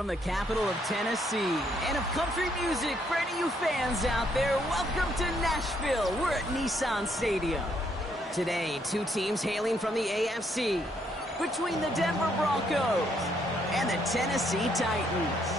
from the capital of Tennessee and of country music for any of you fans out there, welcome to Nashville. We're at Nissan Stadium. Today, two teams hailing from the AFC between the Denver Broncos and the Tennessee Titans.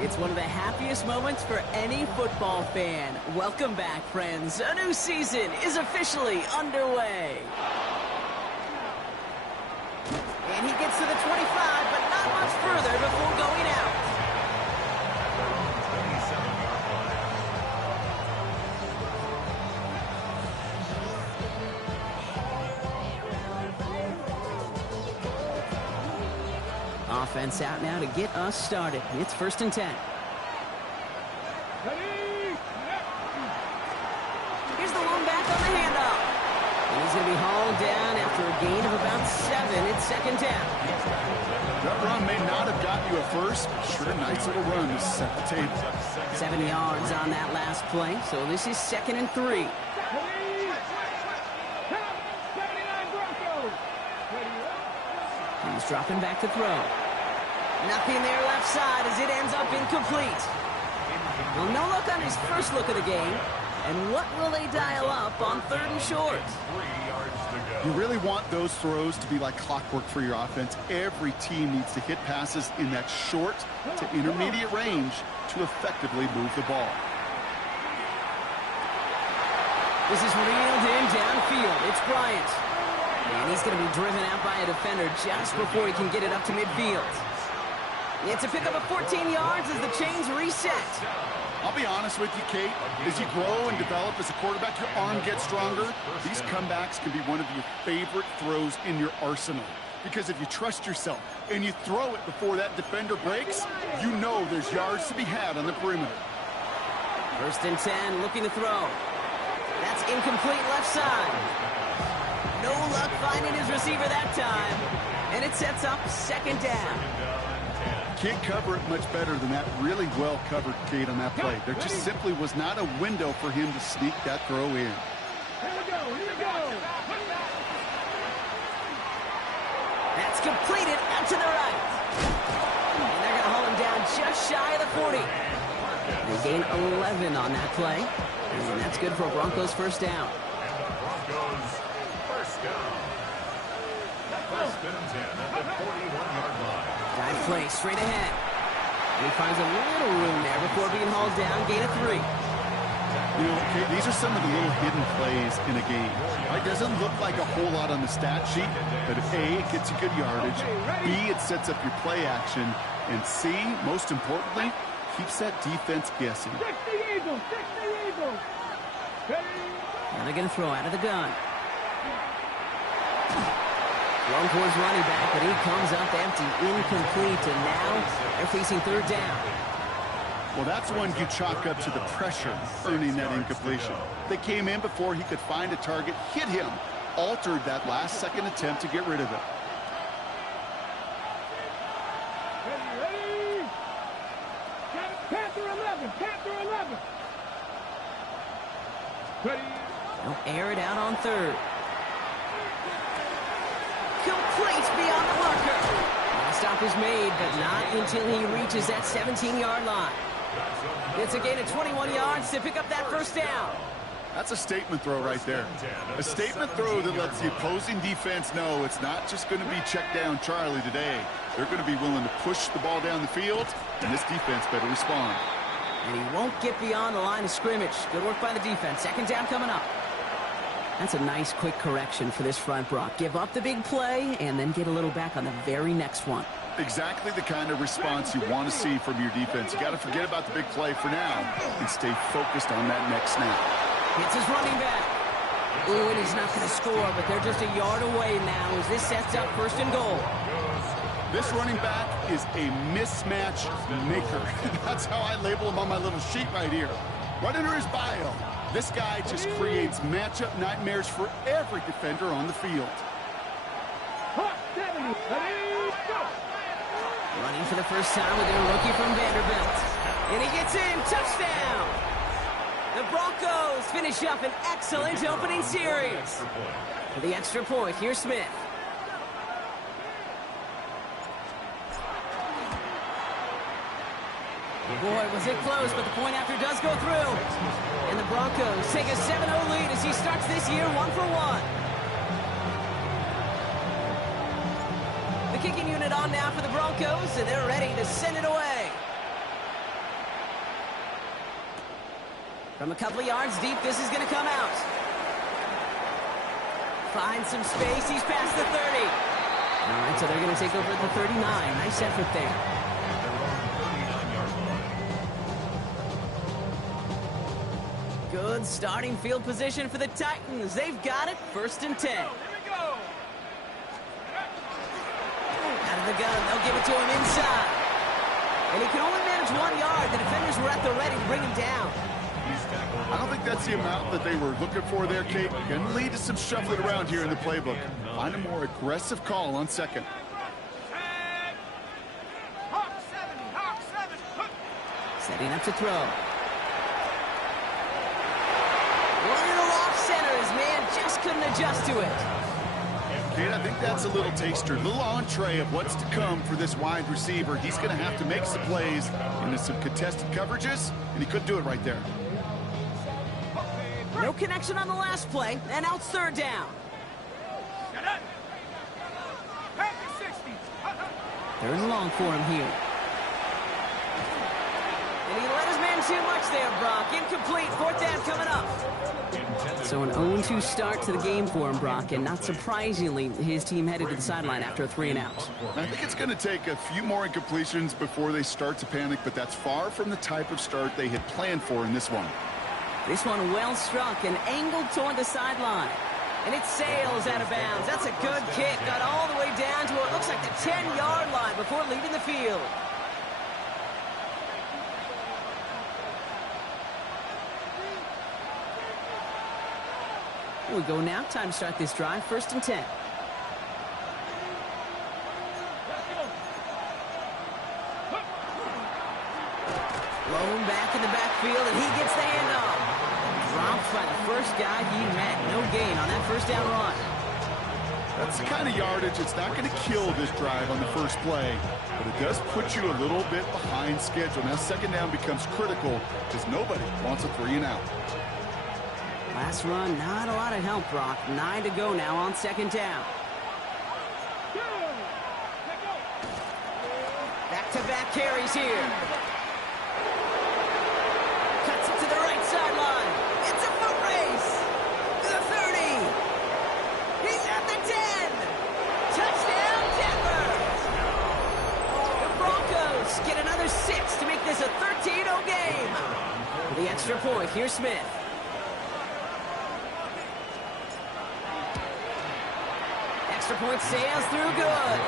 It's one of the happiest moments for any football fan. Welcome back, friends. A new season is officially underway. And he gets to the 25, but not much further before going out. Offense out now to get us started. It's 1st and 10. Here's the lone back on the handoff. And he's going to be hauled down after a gain of about 7. It's 2nd down. That run may not have gotten you a first, but sure, nice little run to set the table. 7 yards on that last play, so this is 2nd and 3. He's dropping back to throw. Nothing there left side as it ends up incomplete. Well, no luck on his first look of the game. And what will they dial up on 3rd and short? You really want those throws to be like clockwork for your offense. Every team needs to hit passes in that short to intermediate range to effectively move the ball. This is reeled in downfield. It's Bryant. And he's going to be driven out by a defender just before he can get it up to midfield. It's a pickup of 14 yards as the chains reset. I'll be honest with you, Kate. As you grow and develop as a quarterback, your arm gets stronger. These comebacks can be one of your favorite throws in your arsenal. Because if you trust yourself and you throw it before that defender breaks, you know there's yards to be had on the perimeter. 1st and 10, looking to throw. That's incomplete left side. No luck finding his receiver that time. And it sets up 2nd down. Can't cover it much better than that really well covered Kate on that play. There just simply was not a window for him to sneak that throw in. Here we go. That's completed out to the right. And they're going to haul him down just shy of the 40. They gain 11 on that play. And that's good for Broncos 1st down. Broncos 1st down. 1st and 10 at the 41-yard line. Dive play straight ahead. And he finds a little room there before being hauled down. Gain of 3. You know, Kate, these are some of the little hidden plays in a game. It doesn't look like a whole lot on the stat sheet, but A, it gets you good yardage. B, it sets up your play action. And C, most importantly, keeps that defense guessing. And they're going to throw out of the gun. Long towards running back, but he comes up empty, incomplete, and now they're facing 3rd down. Well, that's one you chalk up to the pressure earning that incompletion. They came in before he could find a target, hit him, altered that last second attempt to get rid of it. Panther 11. They'll air it out on 3rd. Complete beyond the marker. The stop is made, but not until he reaches that 17-yard line. It's a gain of 21 yards to pick up that 1st down. That's a statement throw right there. A statement throw that lets the opposing defense know it's not just going to be check down Charlie today. They're going to be willing to push the ball down the field, and this defense better respond. And he won't get beyond the line of scrimmage. Good work by the defense. 2nd down coming up. That's a nice quick correction for this front, Brock. Give up the big play and then get a little back on the very next one. Exactly the kind of response you want to see from your defense. You got to forget about the big play for now and stay focused on that next snap. It's his running back. Ooh, and he's not going to score, but they're just a yard away now as this sets up 1st and goal. This running back is a mismatch maker. That's how I label him on my little sheet right here. Right under his bio. This guy just creates matchup nightmares for every defender on the field. Hawk 70. Ready, go. Running for the first time with their rookie from Vanderbilt. And he gets in. Touchdown. The Broncos finish up an excellent opening series. For the extra point, here's Smith. Boy, was it close, but the point after does go through. And the Broncos take a 7-0 lead as he starts this year 1-for-1. The kicking unit on now for the Broncos, and they're ready to send it away. From a couple of yards deep, this is going to come out. Finds some space. He's past the 30. All right, so they're going to take over at the 39. Nice effort there. Good starting field position for the Titans. They've got it. 1st and 10. Out of the gun. They'll give it to him inside. And he can only manage 1 yard. The defenders were at the ready to bring him down. I don't think that's the amount that they were looking for there, Kate. Going to lead to some shuffling around here in the playbook. Find a more aggressive call on 2nd. Hawk 70. Hawk 7. Setting up to throw. Little off center. His man just couldn't adjust to it. Kate, I think that's a little taster, a little entree of what's to come for this wide receiver. He's going to have to make some plays into some contested coverages, and he couldn't do it right there. No connection on the last play, and now it's 3rd down. 3rd and long for him here. And he let his man too much there, Brock. Incomplete. 4th down coming up. So an 0-2 start to the game for him, Brock, and not surprisingly, his team headed to the sideline after a 3-and-out. I think it's going to take a few more incompletions before they start to panic, but that's far from the type of start they had planned for in this one. This one well struck and angled toward the sideline. And it sails out of bounds. That's a good kick. Got all the way down to what looks like the 10-yard line before leaving the field. Here we go now. Time to start this drive. 1st and 10. Blown back in the backfield, and he gets the handoff. Dropped by the first guy he met. No gain on that 1st down run. That's the kind of yardage. It's not going to kill this drive on the first play, but it does put you a little bit behind schedule. Now 2nd down becomes critical because nobody wants a 3-and-out. Last run, not a lot of help, Brock. 9 to go now on 2nd down. Back-to-back carries here. Cuts it to the right sideline. It's a foot race. To the 30. He's at the 10. Touchdown, Denver. The Broncos get another 6 to make this a 13-0 game. For the extra point, here's Smith. Extra point sails through good.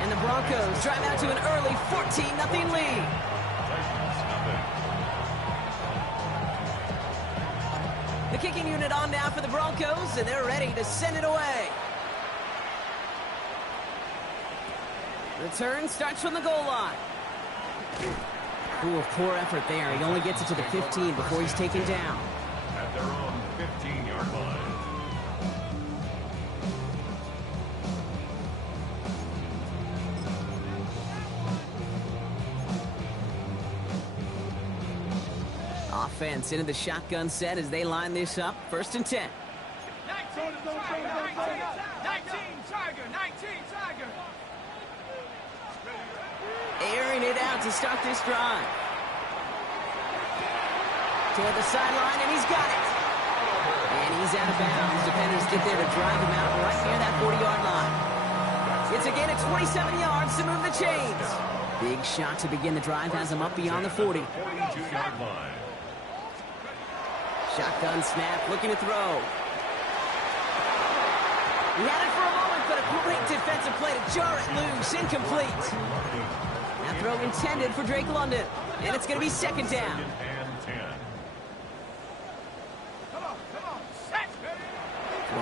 And the Broncos drive out to an early 14-0 lead. The kicking unit on now for the Broncos, and they're ready to send it away. Return starts from the goal line. Ooh, poor effort there. He only gets it to the 15 before he's taken down. At their own 15-yard line. Offense into the shotgun set as they line this up. 1st and 10. 19 Tiger. Airing it out to start this drive. Toward the sideline, and he's got it. And he's out of bounds. Defenders get there to drive him out right near that 40-yard line. It's again at 27 yards to move the chains. Big shot to begin the drive has him up beyond the 40. 42-yard line. Shotgun snap, looking to throw. He had it for a moment, but a great defensive play to jar it loose. Incomplete. That throw intended for Drake London. And it's going to be 2nd down.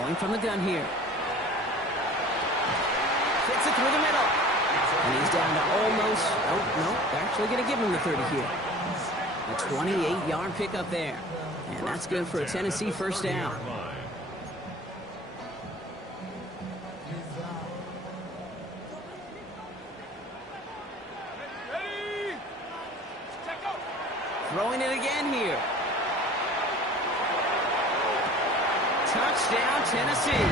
Throwing from the gun here. Fits it through the middle. And he's down to almost, oh, no, they're actually going to give him the 30 here. A 28-yard pickup there. And that's good for a Tennessee first down. Ready? Check out. Throwing it again here. Touchdown, Tennessee.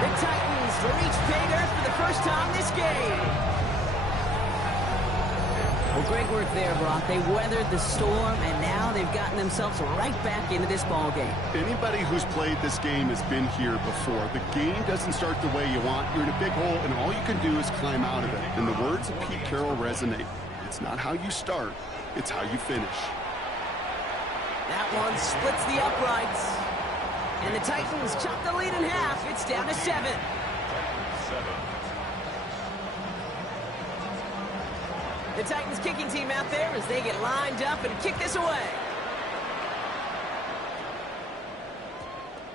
The Titans to reach pay dirt for the first time this game. Well, great work there, Brock. They weathered the storm, and now they've gotten themselves right back into this ball game. Anybody who's played this game has been here before. The game doesn't start the way you want. You're in a big hole, and all you can do is climb out of it. And the words of Pete Carroll resonate. It's not how you start, it's how you finish. That one splits the uprights. And the Titans chop the lead in half. It's down to 7. The Titans kicking team out there as they get lined up and kick this away.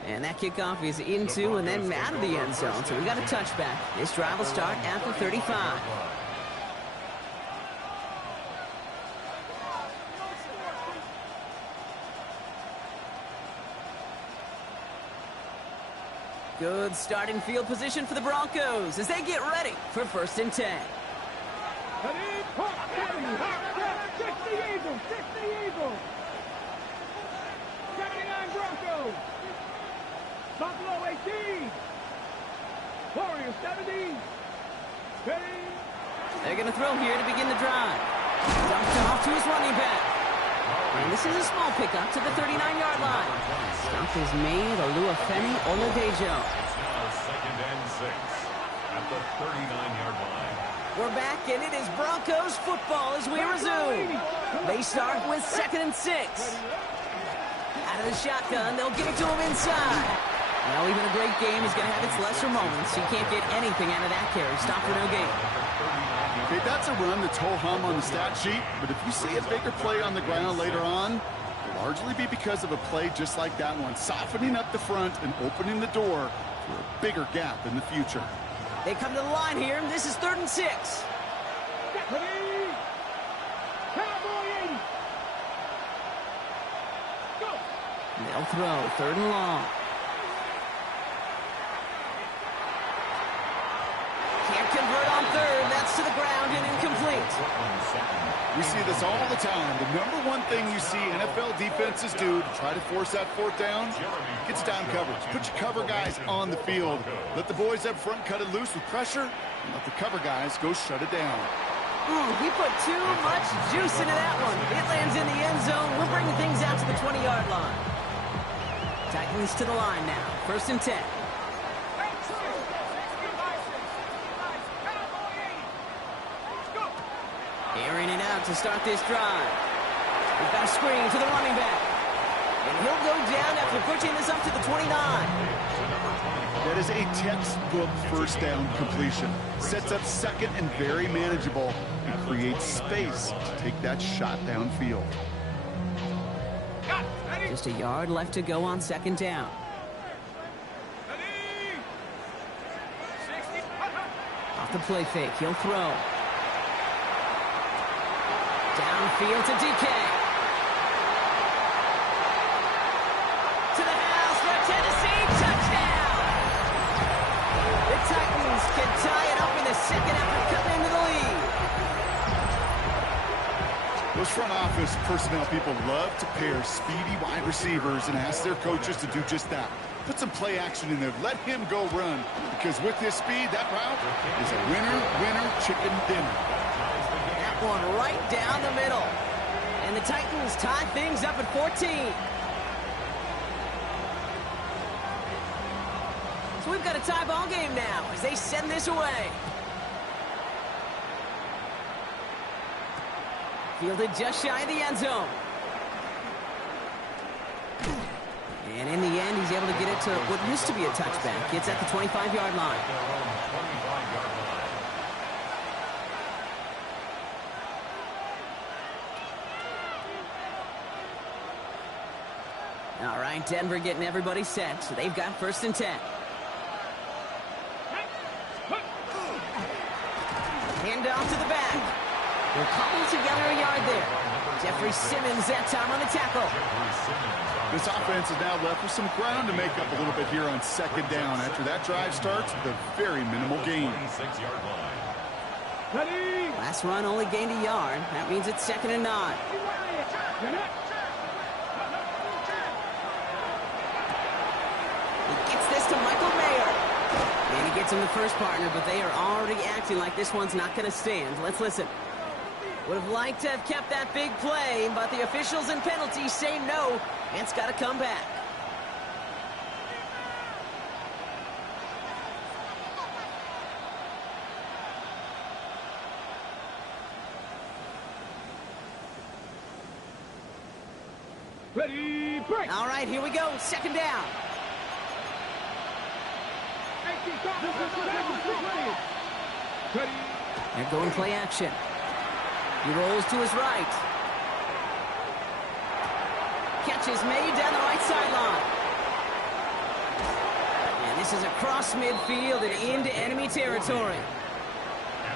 And that kickoff is into and then out of the end zone. So we got a touchback. This drive will start at the 35. Good starting field position for the Broncos as they get ready for 1st and 10. Ready? Hawk 70. Hawk 7. 60 Eagles. 60 Eagles. 79 Broncos. Buffalo 18. Warriors 70. Ready? They're going to throw here to begin the drive. Dumped off to his running back. And this is a small pickup to the 39-yard line. Stop is made. Oluwafemi Oladejo. It's now 2nd and 6 at the 39-yard line. We're back, and it is Broncos football as we resume. They start with 2nd and 6. Out of the shotgun, they'll give it to him inside. Well, even a great game is going to have its lesser moments. You can't get anything out of that carry. Stop for no gain. Okay, that's a run that's ho-hum on the stat sheet, but if you see a bigger play on the ground later on, it'll largely be because of a play just like that one, softening up the front and opening the door for a bigger gap in the future. They come to the line here, and this is 3rd and 6. Ready? Cowboy 80. Go. They'll throw 3rd and long. Can't convert on 3rd. That's to the ground and incomplete. We see this all the time. The number one thing you see NFL defenses do to try to force that 4th down, it's down coverage. Put your cover guys on the field. Let the boys up front cut it loose with pressure, and let the cover guys go shut it down. We put too much juice into that one. It lands in the end zone. We're bringing things out to the 20-yard line. Titans to the line now. 1st and 10. Airing it out to start this drive. We've got a screen to the running back. And he'll go down after pushing this up to the 29. That is a textbook 1st down completion. Sets up 2nd and very manageable and creates space to take that shot downfield. Just a yard left to go on 2nd down. Off the play fake, he'll throw. Downfield to DK. To the house for a Tennessee touchdown. The Titans can tie it up in the 2nd after cutting into the lead. Those front office personnel people love to pair speedy wide receivers and ask their coaches to do just that. Put some play action in there. Let him go run. Because with his speed, that route is a winner, chicken dinner. That one right down the middle. And the Titans tie things up at 14. So we've got a tie ball game now as they send this away. Fielded just shy of the end zone. And in the end, he's able to get it to what used to be a touchback. It's at the 25-yard line. All right. right, Denver getting everybody set, so they've got 1st and 10. Hand off to the back. They'll cobble together a yard there. Jeffrey Simmons that time on the tackle. This offense is now left with some ground to make up a little bit here on 2nd down. After that drive starts with a very minimal gain. Last run only gained a yard. That means it's 2nd and 9. He gets this to Michael Mayer. And he gets him the first partner, but they are already acting like this one's not going to stand. Let's listen. Would have liked to have kept that big play, but the officials and penalties say no. It's got to come back. Ready, break. All right, here we go. 2nd down. They're going play action. He rolls to his right. Catch is made down the right sideline. And this is across midfield and into enemy territory.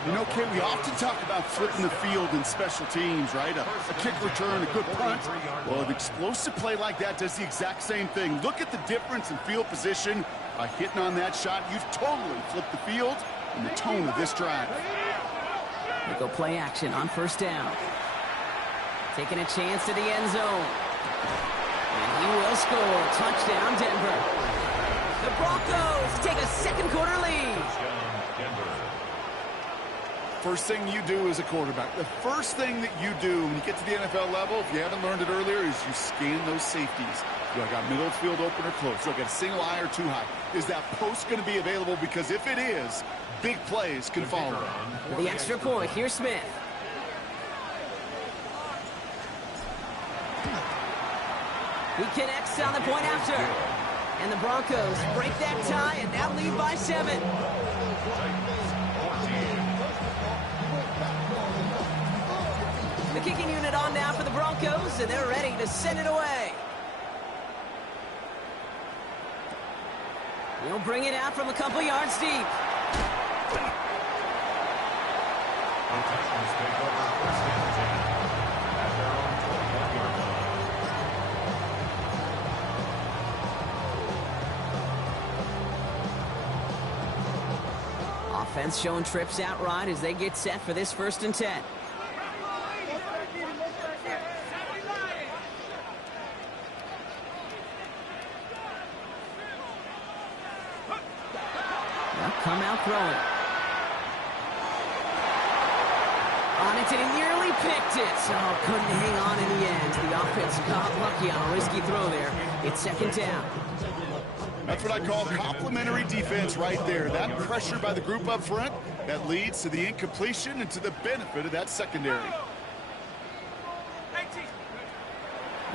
You know, Kate, we often talk about flipping the field in special teams, right? A kick return, a good punt. Well, an explosive play like that does the exact same thing. Look at the difference in field position. By hitting on that shot, you've totally flipped the field and the tone of this drive. They go play action on 1st down. Taking a chance to the end zone. And he will score. Touchdown, Denver. The Broncos take a 2nd quarter lead. First thing you do as a quarterback, the first thing that you do when you get to the NFL level, if you haven't learned it earlier, is you scan those safeties. Do I got middle of the field open or close? Do I got a single high or too high? Is that post going to be available? Because if it is, big plays can follow. For the extra point, here's Smith. He connects on the point after. And the Broncos break that tie and now lead by 7. The kicking unit on now for the Broncos, and they're ready to send it away. He'll bring it out from a couple yards deep. Offense showing trips out right as they get set for this 1st and 10. Come out throwing. On it, and he nearly picked it. So couldn't hang on in the end. The offense got lucky on a risky throw there. It's 2nd down. That's what I call complementary defense right there. That pressure by the group up front, that leads to the incompletion and to the benefit of that secondary.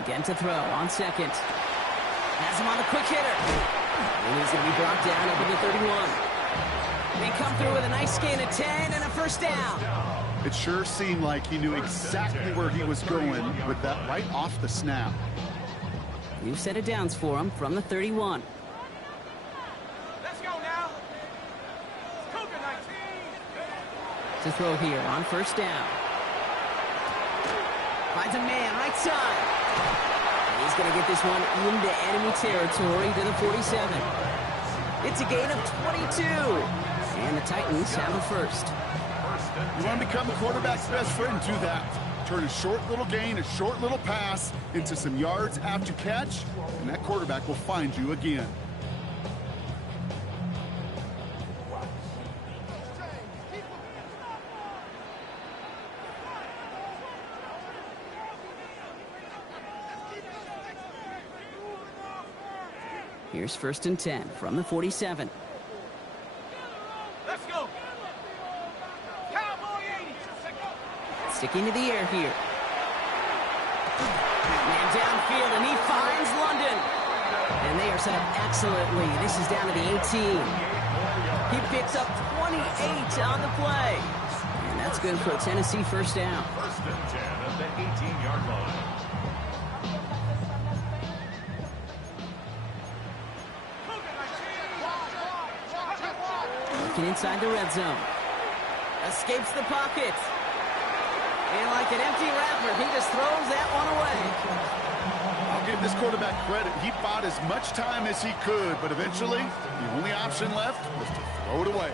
Again to throw on 2nd. Has him on the quick hitter. And he's going to be brought down up at the 31. They come through with a nice gain of 10 and a 1st down. It sure seemed like he knew exactly where he was going with that right off the snap. New set of downs for him from the 31. Let's go now. COVID-19. To throw here on 1st down. Finds a man right side. And he's going to get this one into enemy territory to the 47. It's a gain of 22. And the Titans have a 1st. You want to become the quarterback's best friend, do that. Turn a short little gain, a short little pass into some yards after catch, and that quarterback will find you again. Here's 1st and 10 from the 47. Let's go. Cowboy 80. Sticking to the air here. Man downfield, and he finds London. And they are set up excellently. This is down to the 18. He picks up 28 on the play. And that's good for a Tennessee 1st down. 1st and 10 at the 18-yard line. Working inside the red zone. Escapes the pocket. And like an empty wrapper, he just throws that one away. I'll give this quarterback credit. He bought as much time as he could, but eventually, the only option left was to throw it away.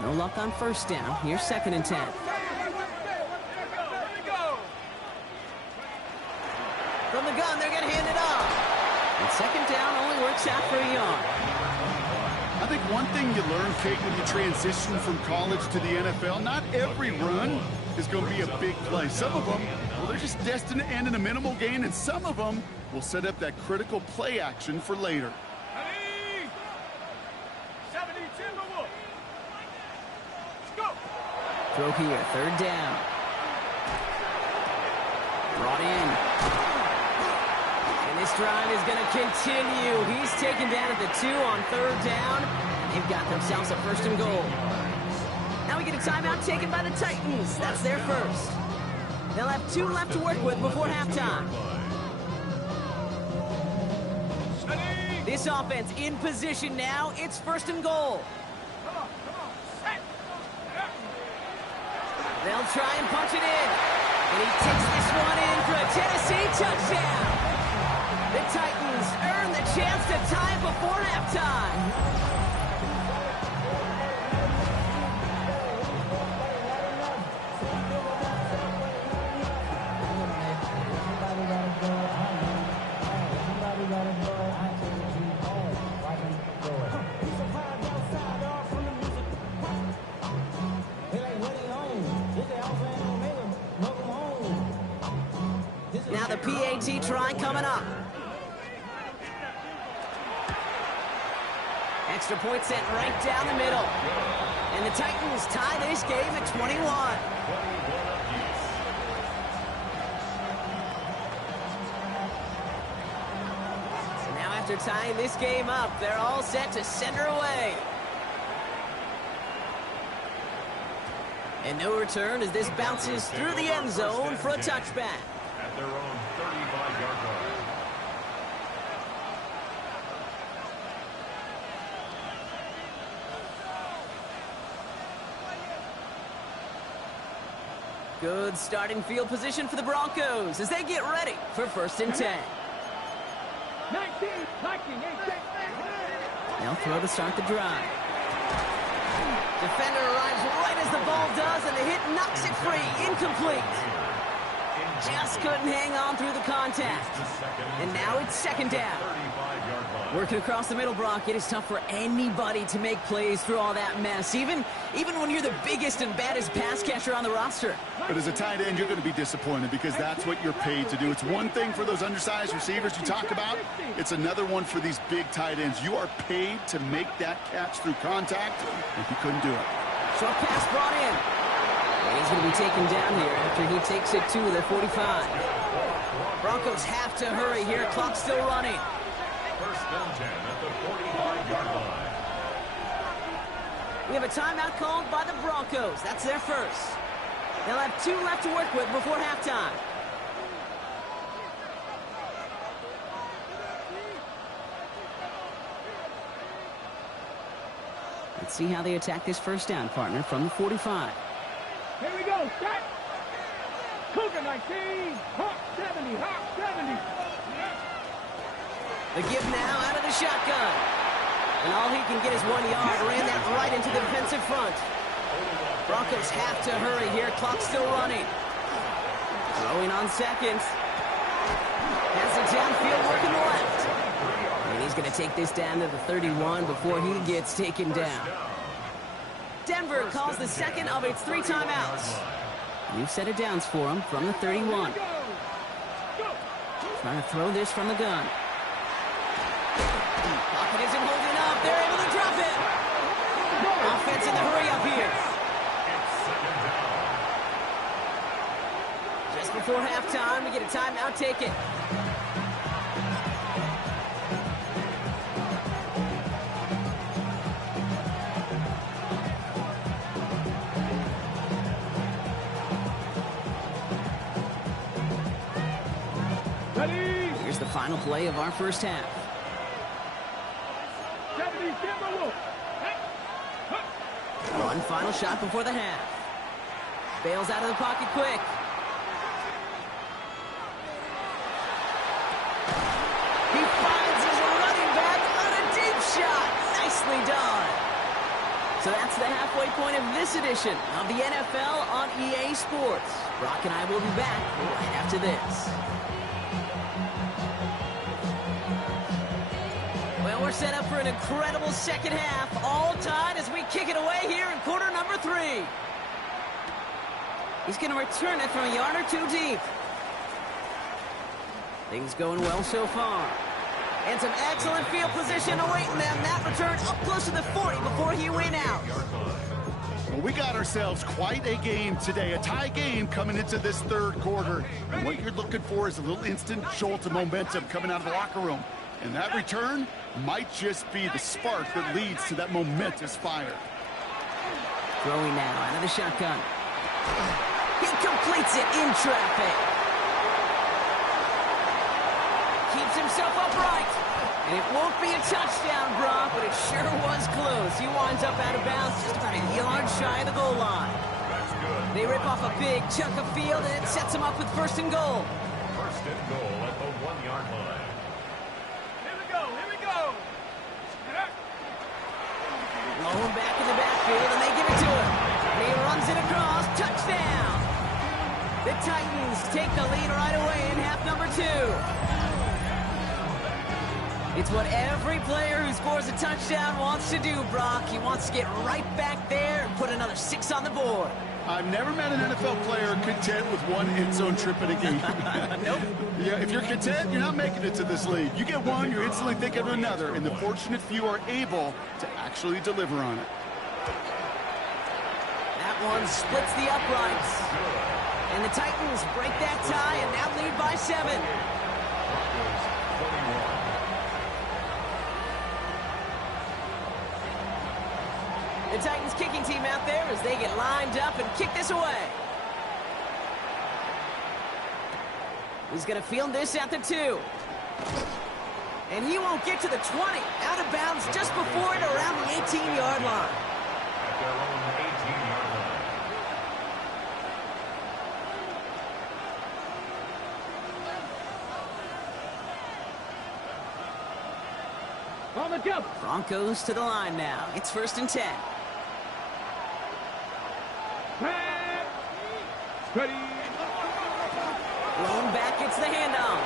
No luck on first down. Here's 2nd and 10. From the gun, they're going to hand it off. And 2nd down only works out for a yard. I think one thing you learn, Kate, when you transition from college to the NFL, not every run is going to be a big play. Some of them, well, they're just destined to end in a minimal gain, and some of them will set up that critical play action for later. Throw here, 3rd down. Brought in. And this drive is going to continue. He's taken down at the 2 on 3rd down. And they've got themselves a 1st and goal. Now we get a timeout taken by the Titans. That's their first. They'll have 2 left to work with before halftime. This offense in position now. It's 1st and goal. They'll try and punch it in. And he takes this one in for a Tennessee touchdown. The Titans earn the chance to tie it before halftime. Now the PAT try coming up. Extra point sent right down the middle. And the Titans tie this game at 21. So now after tying this game up, they're all set to send her away. And no return as this bounces through the end zone for a touchback. At their own 35-yard line. Good starting field position for the Broncos as they get ready for 1st and 10. 19, 18. They'll throw to start the drive. Defender arrives right as the ball does, and the hit knocks it free. Incomplete. Just couldn't hang on through the contact. And now it's 2nd down. Working across the middle, Brock, it is tough for anybody to make plays through all that mess, even when you're the biggest and baddest pass catcher on the roster. But as a tight end, you're going to be disappointed because that's what you're paid to do. It's one thing for those undersized receivers you talk about. It's another one for these big tight ends. You are paid to make that catch through contact, and he couldn't do it. Short pass brought in. And he's going to be taken down here after he takes it to the 45. Broncos have to hurry here. Clock still running. 1st and 10 at the 45-yard line. We have a timeout called by the Broncos. That's their first. They'll have 2 left to work with before halftime. Let's see how they attack this 1st down, partner, from the 45. Here we go, set. Cougar 19, Hawk 70, Hawk 70. The give now out of the shotgun. And all he can get is 1 yard. Ran that right into the defensive front. Broncos have to hurry here. Clock still running. Throwing on 2nd. Has it downfield working the left. And he's going to take this down to the 31 before he gets taken down. Denver calls the 2nd of its 3 timeouts. New set of downs for him from the 31. Trying to throw this from the gun. Pocket isn't holding up. They're able to drop it. Offense in the hurry up here. Just before halftime, we get a timeout taken. Here's the final play of our 1st half. One final shot before the half. Bails out of the pocket quick. He finds his running back on a deep shot. Nicely done. So that's the halfway point of this edition of the NFL on EA Sports. Brock and I will be back right after this. Well, we're set up for an incredible second half. All tied as we kick it away here in quarter number 3. He's going to return it from a yard or two deep. Things going well so far. And some excellent field position awaiting them. That return up close to the 40 before he went out. Well, we got ourselves quite a game today. A tie game coming into this third quarter. And what you're looking for is a little instant jolt of momentum coming out of the locker room. And that return might just be the spark that leads to that momentous fire. Throwing now out of the shotgun. He completes it in traffic. Keeps himself upright. And it won't be a touchdown, Brock, but it sure was close. He winds up out of bounds just about a yard shy of the goal line. That's good. They rip off a big chunk of field, and it sets them up with first and goal. First and goal at the 1-yard line. Here we go, here we go. Rolling back in the backfield, and they give it to him. And he runs it across. Touchdown! The Titans take the lead right away in half number 2. It's what every player who scores a touchdown wants to do, Brock. He wants to get right back there and put another 6 on the board. I've never met an NFL player content with one end zone trip in a game. Nope. Yeah, if you're content, you're not making it to this league. You get one, you're instantly thinking of another, and the fortunate few are able to actually deliver on it. That one splits the uprights. And the Titans break that tie and now lead by 7. Broncos 21. The Titans kicking team out there as they get lined up and kick this away. He's going to field this at the 2. And he won't get to the 20. Out of bounds just before it around the 18-yard line. At their own 18-yard line. On the jump. Broncos to the line now. It's first and 10. Pat. Ready. Blown back, gets the handoff.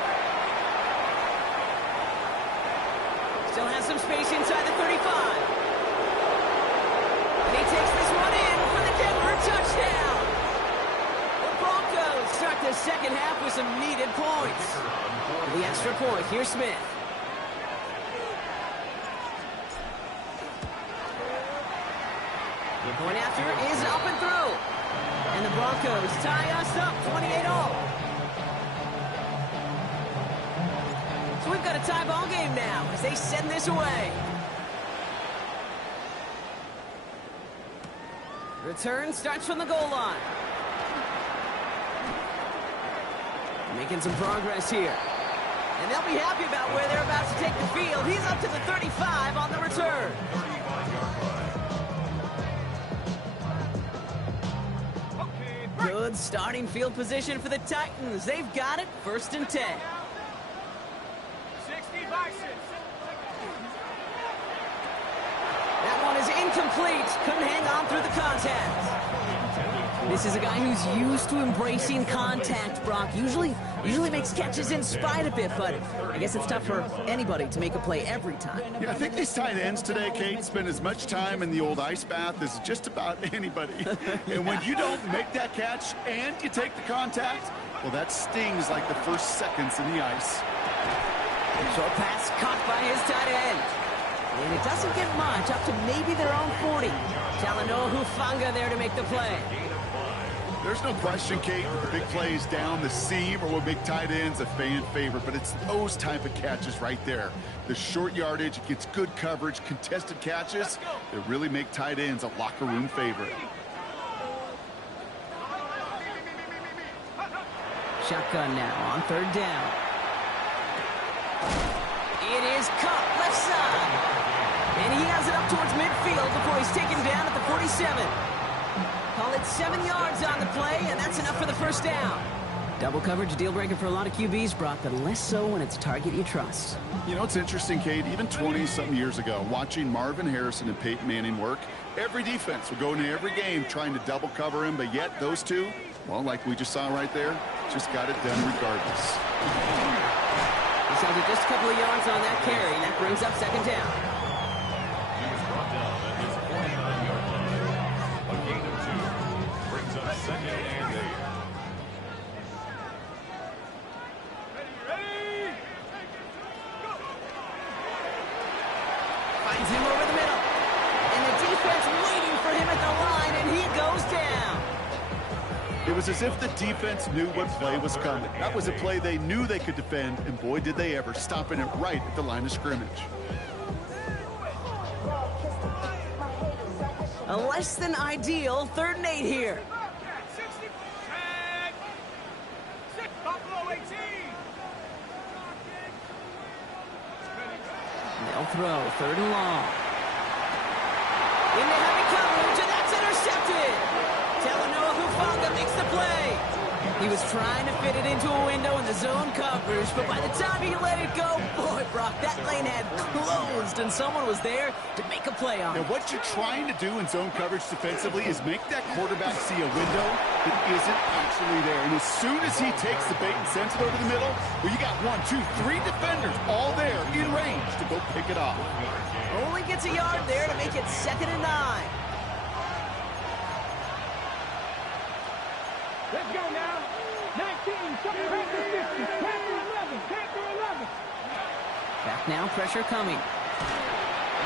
Still has some space inside the 35. And he takes this one in for the Denver touchdown. The Broncos start the second half with some needed points. The extra point, here's Smith. The point after is up and through. And the Broncos tie us up 28-all. So we've got a tie ball game now as they send this away. Return starts from the goal line. Making some progress here. And they'll be happy about where they're about to take the field. He's up to the 35 on the return. 35-yard line. Good starting field position for the Titans. They've got it, first and 10. 60 by 6. That one is incomplete. Couldn't hang on through the contact. This is a guy who's used to embracing contact, Brock. Usually makes catches in spite of it, but I guess it's tough for anybody to make a play every time. Yeah, I think these tight ends today, Kate, spend as much time in the old ice bath as just about anybody. And when you don't make that catch and you take the contact, well, that stings like the first seconds in the ice. Short pass caught by his tight end. And it doesn't get much, up to maybe their own 40. Talanoa Hufanga there to make the play. There's no question, Kate, with the big plays down the seam or what big tight ends a fan favorite, but it's those type of catches right there. The short yardage, it gets good coverage, contested catches that really make tight ends a locker room favorite. Shotgun now on third down. It is caught left side. And he has it up towards midfield before he's taken down at the 45. 47. Call it 7 yards on the play, and that's enough for the first down. Double coverage, deal breaker for a lot of QBs, Brock, but less so when it's a target you trust. You know, it's interesting, Kate, even 20-something years ago, watching Marvin Harrison and Peyton Manning work, every defense would go into every game trying to double cover him, but yet those two, well, like we just saw right there, just got it done regardless. He's held it just a couple of yards on that carry, and that brings up second down. He was brought down at his 49-yard line. A gain of 2 brings up second and 8. Finds him over the middle. And the defense waiting for him at the line, and he goes down. It was as if the defense knew what play was coming. That was a play they knew they could defend, and boy, did they ever, stopping it right at the line of scrimmage. A less than ideal 3rd and 8 here. They'll throw 3rd and long. In the heavy coverage, and that's intercepted. Talanoa Hufanga makes the play. He was trying to fit it into a window in the zone coverage, but by the time he let it go, boy, Brock, that lane had closed, and someone was there to make a play on it. Now, what you're trying to do in zone coverage defensively is make that quarterback see a window that isn't actually there. And as soon as he takes the bait and sends it over the middle, well, you got 1, 2, 3 defenders all there in range to go pick it off. Only gets a yard there to make it 2nd and 9. Let's go now. 19, Panther 50, Panther 11, Panther 11. Back now, pressure coming.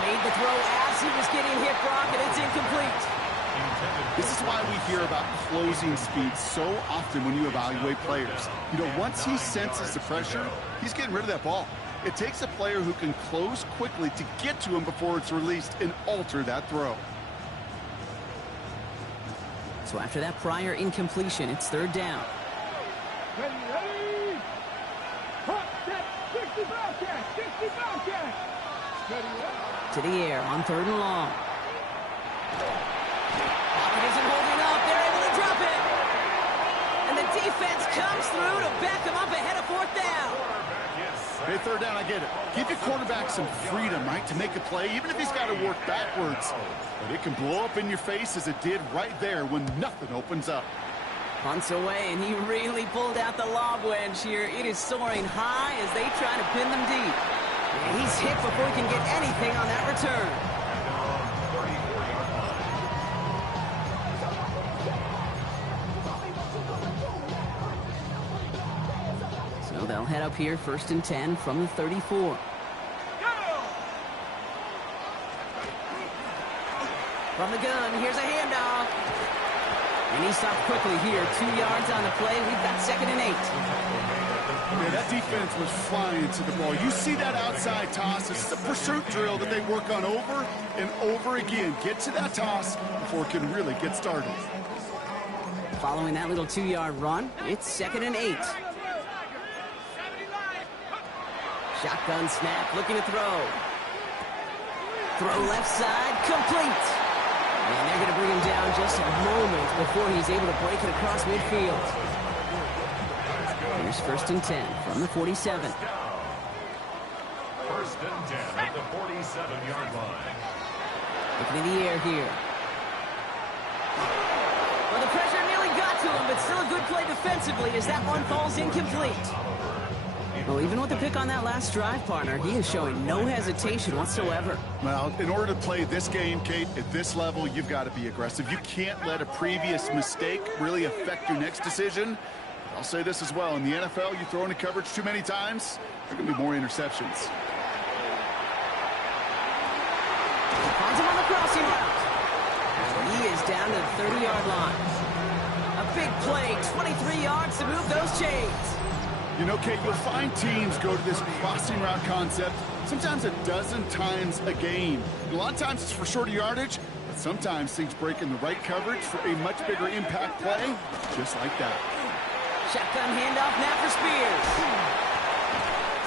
Made the throw as he was getting hit, Brock, and it's incomplete. This is why we hear about closing speed so often when you evaluate players. You know, once he senses the pressure, he's getting rid of that ball. It takes a player who can close quickly to get to him before it's released and alter that throw. So after that prior incompletion, it's 3rd down. Ready, ready. Hot, set, 60 Bobcat, 60 Bobcat. Ready, ready. To the air on 3rd and long. Pocket isn't holding up. They're able to drop it. And the defense comes through to back him up ahead of 4th down. Hey, 3rd down, I get it. Give your quarterback some freedom, right, to make a play, even if he's got to work backwards. But it can blow up in your face as it did right there when nothing opens up. Punts away, and he really pulled out the lob wedge here. It is soaring high as they try to pin them deep. And he's hit before he can get anything on that return. So they'll head up here 1st and 10 from the 34. From the gun, here's a handoff. And he stopped quickly here. 2 yards on the play. We've got 2nd and 8. Yeah, that defense was flying to the ball. You see that outside toss. This is a pursuit drill that they work on over and over again. Get to that toss before it can really get started. Following that little 2-yard run, it's 2nd and 8. Shotgun snap, looking to throw. Throw left side, complete. And they're going to bring him down just a moment before he's able to break it across midfield. Here's 1st and 10 from the 47. 1st and 10 at the 47-yard line. Looking in the air here. Well, the pressure nearly got to him, but still a good play defensively as that one falls incomplete. Well, even with the pick on that last drive, partner, he is showing no hesitation whatsoever. Well, in order to play this game, Kate, at this level, you've got to be aggressive. You can't let a previous mistake really affect your next decision. I'll say this as well. In the NFL, you throw into coverage too many times, there are going to be more interceptions. Finds him on the crossing route. He is down to the 30-yard line. A big play, 23 yards to move those chains. You know, Kate, you'll find teams go to this crossing route concept sometimes a dozen times a game. A lot of times it's for shorter yardage, but sometimes things break in the right coverage for a much bigger impact play, just like that. Shotgun handoff now for Spears.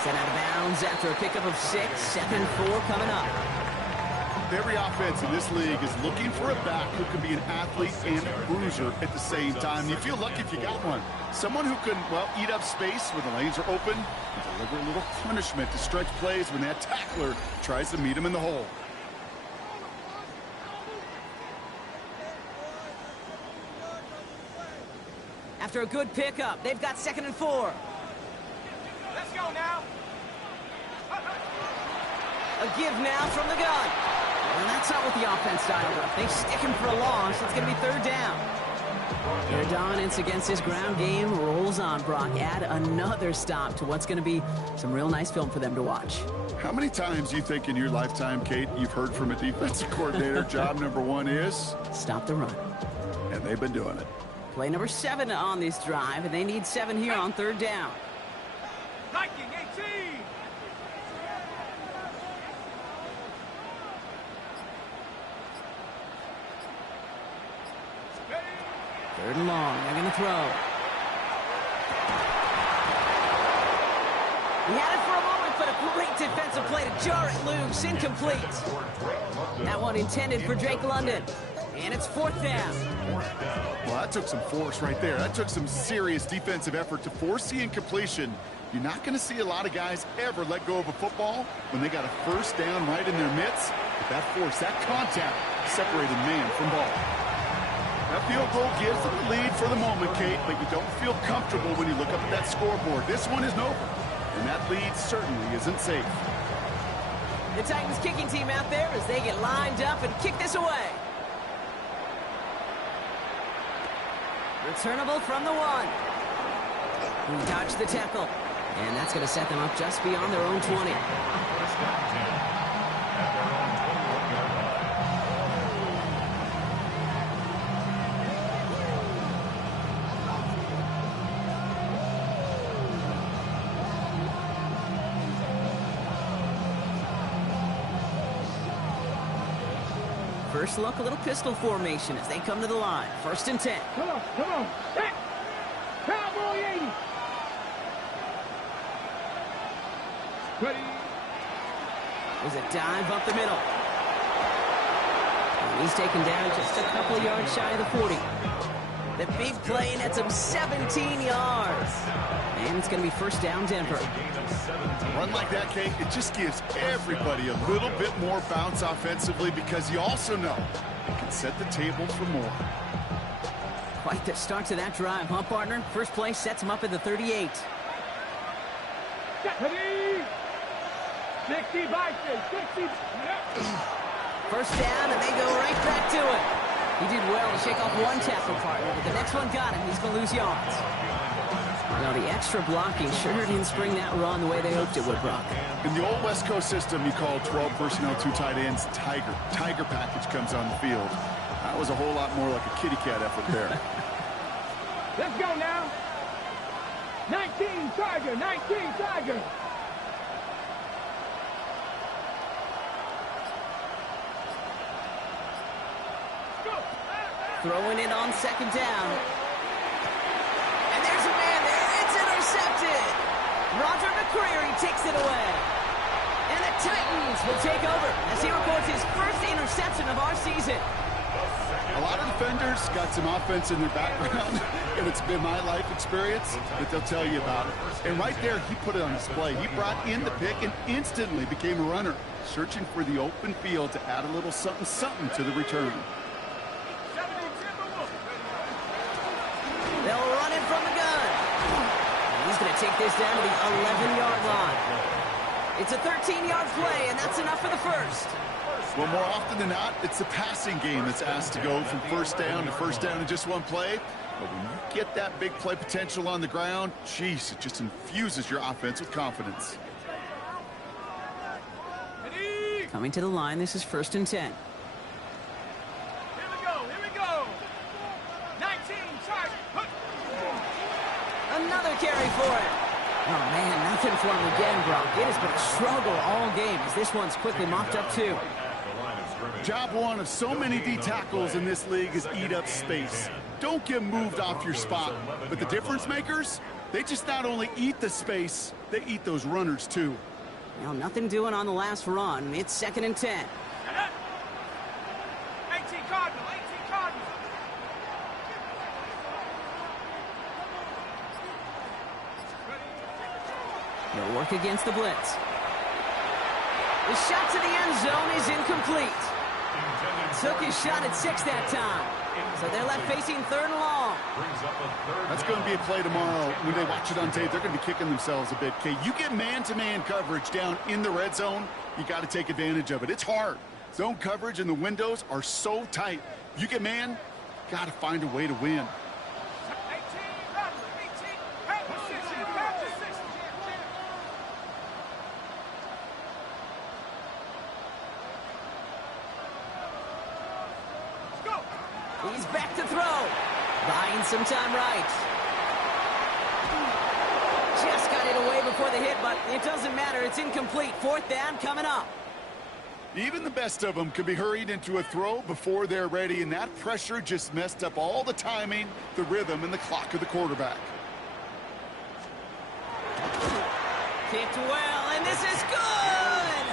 Sent out of bounds after a pickup of 6. 2nd and 4 coming up. every offense in this league is looking for a back who can be an athlete and a bruiser at the same time. You feel lucky if you got one. Someone who can, well, eat up space when the lanes are open and deliver a little punishment to stretch plays when that tackler tries to meet him in the hole. After a good pickup, they've got 2nd and 4. Let's go now. A give now from the gun. And that's not what the offense dialed up. They stick him for a long, so it's going to be 3rd down. Their dominance against this ground game rolls on, Brock. Add another stop to what's going to be some real nice film for them to watch. How many times do you think in your lifetime, Kate, you've heard from a defensive coordinator, job number 1 is? Stop the run. And they've been doing it. Play number 7 on this drive, and they need 7 here on 3rd down. Viking 18. Third and long. They're going to throw. He had it for a moment, but a great defensive play to jar it loose. Incomplete. That one intended for Drake London. And it's 4th down. Well, that took some force right there. That took some serious defensive effort to force the incompletion. You're not going to see a lot of guys ever let go of a football when they got a 1st down right in their midst. But that force, that contact, separated man from ball. That field goal gives them the lead for the moment, Kate, but you don't feel comfortable when you look up at that scoreboard. This one isn't over, and that lead certainly isn't safe. The Titans kicking team out there as they get lined up and kick this away. Returnable from the 1. Who dodged the tackle. And that's going to set them up just beyond their own 20. First look, a little pistol formation as they come to the line. 1st and 10. Come on, come on. Hey. Cowboy 80. Ready. There's a dive up the middle. And he's taken down just a couple of yards shy of the 40. The big play nets him 17 yards. And it's going to be 1st down, Denver. A run like that, Kate, it just gives everybody a little bit more bounce offensively because you also know it can set the table for more. Quite the start to that drive, huh, partner? First play sets him up at the 38. Ready. 60 Bison, 60. First down, and they go right back to it. He did well to shake off one tackle partner, but the next one got him. He's going to lose yards. Now, the extra blocking sure didn't spring that run the way they hoped it would, Brock. In the old West Coast system, you call 12 personnel, 2 tight ends, Tiger. Tiger package comes on the field. That was a whole lot more like a kitty cat effort there. Let's go now. 19 Tiger, 19 Tiger. Throwing it on 2nd down. And there's a man there. It's intercepted. Roger McCreary takes it away. And the Titans will take over as he records his first interception of our season. A lot of defenders got some offense in their background, and it's been my life experience that they'll tell you about it. And right there, he put it on display. He brought in the pick and instantly became a runner, searching for the open field to add a little something to the return. They'll run it from the gun. He's going to take this down to the 11-yard line. It's a 13-yard play, and that's enough for the first. Well, more often than not, it's the passing game that's asked to go from 1st down to 1st down in just one play. But when you get that big play potential on the ground, geez, it just infuses your offense with confidence. Coming to the line, this is 1st and 10. Here we go, here we go. 19 Tiger. Another carry for it. Oh, man, nothing for him again, Brock. It has been a struggle all game as this one's quickly mopped up, too. Job one of so many D tackles in this league is eat up space. Don't get moved off your spot. But the difference makers, they just not only eat the space, they eat those runners, too. Well, nothing doing on the last run. It's 2nd and 10. He'll work against the blitz. The shot to the end zone is incomplete. Took his shot at 6 that time. So they're left facing 3rd and long. That's going to be a play tomorrow. When they watch it on tape, they're going to be kicking themselves a bit. Okay, you get man-to-man coverage down in the red zone, you got to take advantage of it. It's hard. Zone coverage and the windows are so tight. You get man, got to find a way to win. He's back to throw. Buying some time right. Just got it away before the hit, but it doesn't matter. It's incomplete. 4th down coming up. Even the best of them could be hurried into a throw before they're ready, and that pressure just messed up all the timing, the rhythm, and the clock of the quarterback. Kicked well, and this is good!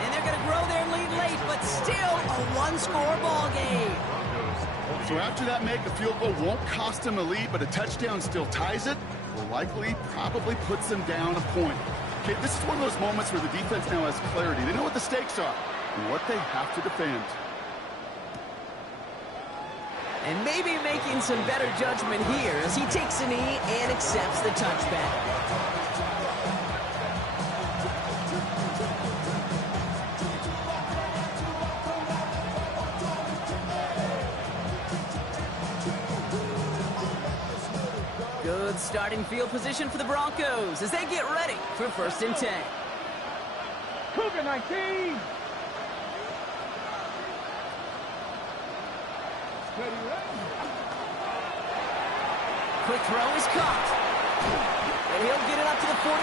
And they're going to grow their lead late, but still a one-score ball game. So after that make, a field goal won't cost them a lead, but a touchdown still ties it, or likely probably puts them down a point. Okay, this is one of those moments where the defense now has clarity. They know what the stakes are and what they have to defend. And maybe making some better judgment here as he takes a knee and accepts the touchback. Good starting field position for the Broncos as they get ready for 1st and 10. Cougar 19. Quick throw is caught. And he'll get it up to the 44.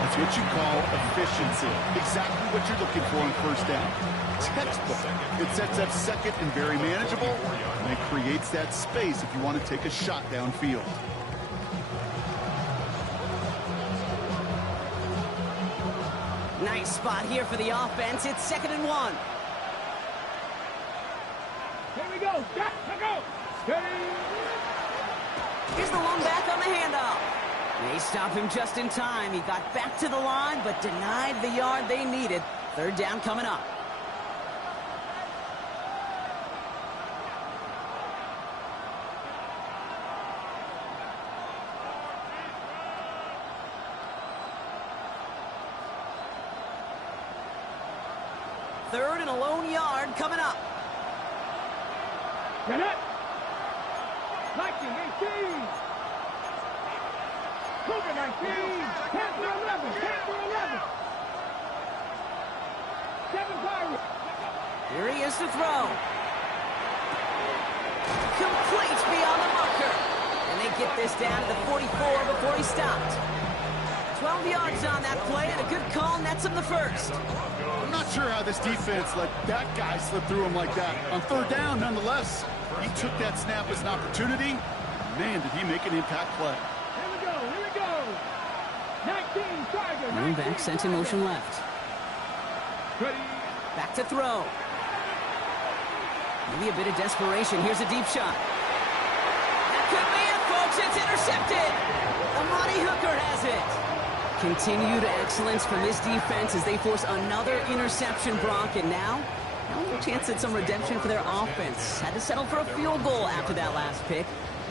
That's what you call efficiency. Exactly what you're looking for on 1st down. Textbook. It sets up 2nd and very manageable, and it creates that space if you want to take a shot downfield. Nice spot here for the offense. It's 2nd and 1. Here we go. Stop. Go. Steady. Here's the one back on the handoff. They stop him just in time. He got back to the line, but denied the yard they needed. 3rd down coming up. Third and a lone yard coming up. Get it. 19, 18. Cougar 19. 10 for 11. 10 for 11. 7 Pirates. Here he is to throw. Complete beyond the marker. And they get this down to the 44 before he stopped. 12 yards on that play, and a good call nets him the 1st. I'm not sure how this defense let that guy slip through him like that. On 3rd down, nonetheless, he took that snap as an opportunity. Man, did he make an impact play. Here we go. Here we go. 19 Tiger. Running back sent in motion left. Ready. Back to throw. Maybe a bit of desperation. Here's a deep shot. That could be it, folks. It's intercepted. Amani Hooker has it. Continued excellence from this defense as they force another interception, Brock, and now a chance at some redemption for their offense. Had to settle for a field goal after that last pick.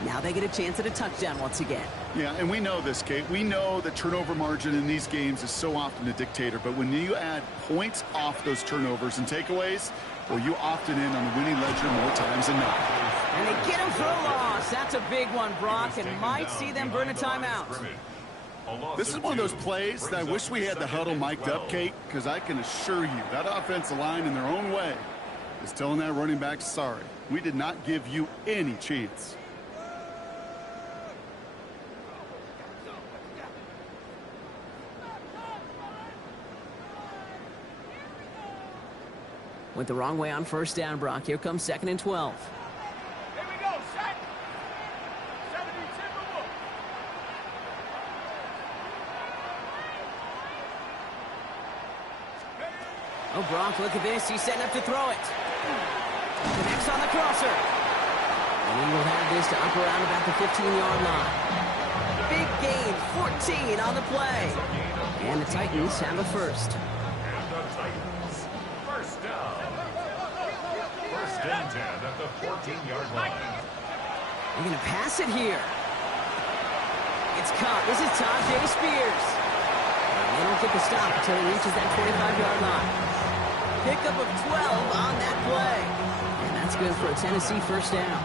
Now they get a chance at a touchdown once again. Yeah, and we know this, Kate. We know the turnover margin in these games is so often a dictator, but when you add points off those turnovers and takeaways, well, you often in on the winning ledger more times than not. And they get him for a loss. That's a big one, Brock, and might see them burn a timeout. This is one of those plays that I wish we had the huddle mic'd up, Kate, because I can assure you that offensive line in their own way is telling that running back, sorry, we did not give you any chance. Went the wrong way on 1st down, Brock. Here comes 2nd and 12. Here we go. Set. 70 Timberwolves. Oh, Brock, look at this. He's setting up to throw it. Connects on the crosser. And he will have this to up around about the 15-yard line. big gain, 14 on the play. And the Titans have a first. And the Titans, first down. First and 10 at the 14-yard line. They're going to pass it here. It's caught. This is Tajay Spears. And they don't get the stop until he reaches that 25-yard line. Pickup of 12 on that play. And that's good for a Tennessee first down.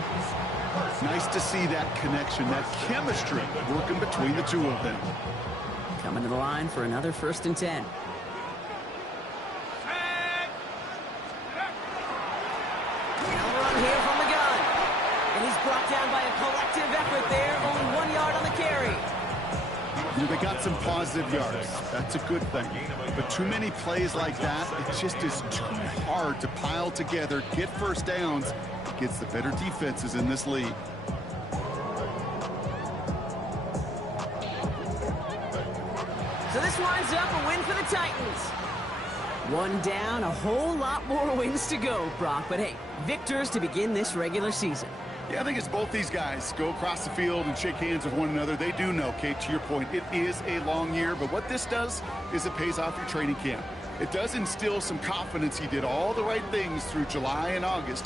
Nice to see that connection, that chemistry working between the two of them. Coming to the line for another first and 10. Run here from the gun. And he's brought down by a collective effort there. Only 1 yard on the carry. You know, they got some positive yards. That's a good thing. But too many plays like that, it just is too hard to pile together, get first downs against the better defenses in this league. So this winds up a win for the Titans. One down, a whole lot more wins to go, Brock. But hey, victors to begin this regular season. Yeah, I think it's both these guys go across the field and shake hands with one another. They do know, Kate, to your point, it is a long year. But what this does is it pays off your training camp. It does instill some confidence. He did all the right things through July and August.